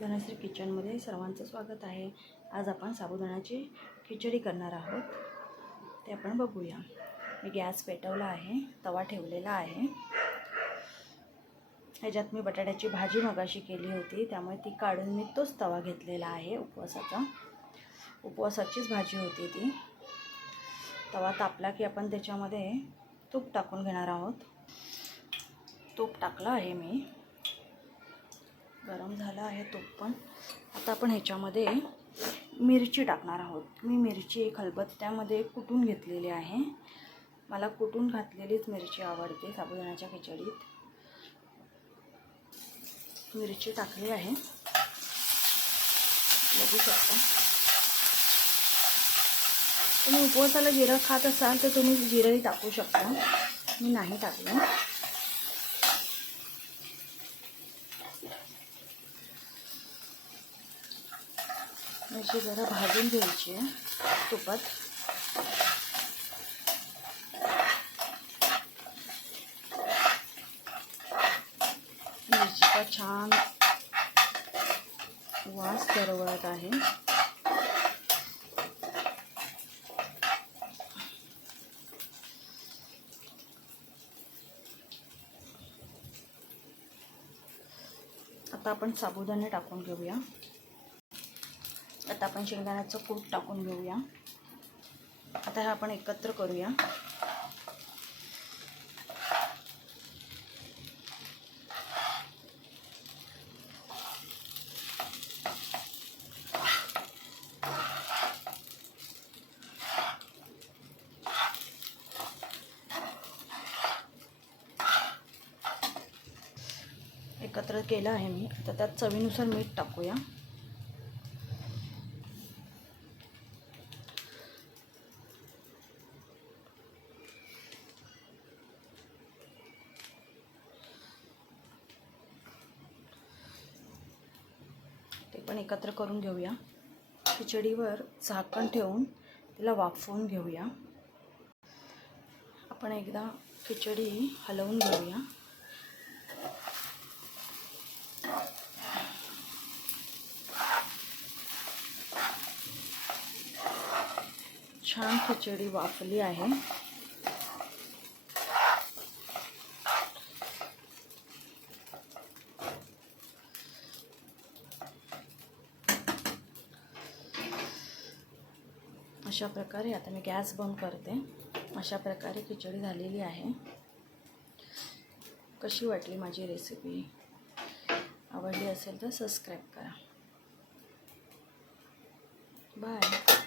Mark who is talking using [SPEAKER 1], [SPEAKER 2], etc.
[SPEAKER 1] धनश्री किचनमध्ये सर्वांचं स्वागत आहे. आज आपण साबुदाण्याची खिचडी करणार आहोत. ते आपण बघूया. मी गॅस पेटवला आहे तवा ठेवलेला आहे. ह्याच्यात मी बटाट्याची भाजी मगाशी केली होती त्यामुळे ती काढून मी तोच तवा घेतलेला आहे उपवासाचा. उपवासाचीच भाजी होती ती. तवा तापला की आपण त्याच्यामध्ये तूप टाकून घेणार आहोत. तूप टाकलं आहे मी. गरम झाला आहे तो पण. आता आपण ह्याच्यामध्ये मिरची टाकणार आहोत. मी मिरची एक खलबत्त्यामध्ये कुटून घेतलेली आहे. मला कुटून घातलेलीच मिरची आवडते साबुदाण्याच्या खिचडीत. मिरची टाकली आहे. बघू शकता. तुम्ही उपवासाला जिरं खात असाल तर तुम्ही जिरंही टाकू शकता. मी नाही टाकलं. मिरची जरा भाजून घ्यायची आहे तुपात. मिरचीचा छान वास दरवळत आहे. आता आपण साबुदाणे टाकून घेऊया. आता आपण शेंगदाण्याचं कूट टाकून घेऊया. आता हे आपण एकत्र करूया. एकत्र केलं आहे मी. आता त्यात चवीनुसार मीठ टाकूया. ते पण एकत्र करून घेऊया. खिचडीवर झाकण ठेवून तिला वाफवून घेऊया. आपण एकदा खिचडी हलवून घेऊया. छान खिचडी वाफली आहे. अशा प्रकारे आता मी गॅस बंद करते. अशा प्रकारे खिचडी झालेली आहे. कशी वाटली माझी रेसिपी आवडली असेल तर सबस्क्राईब करा. बाय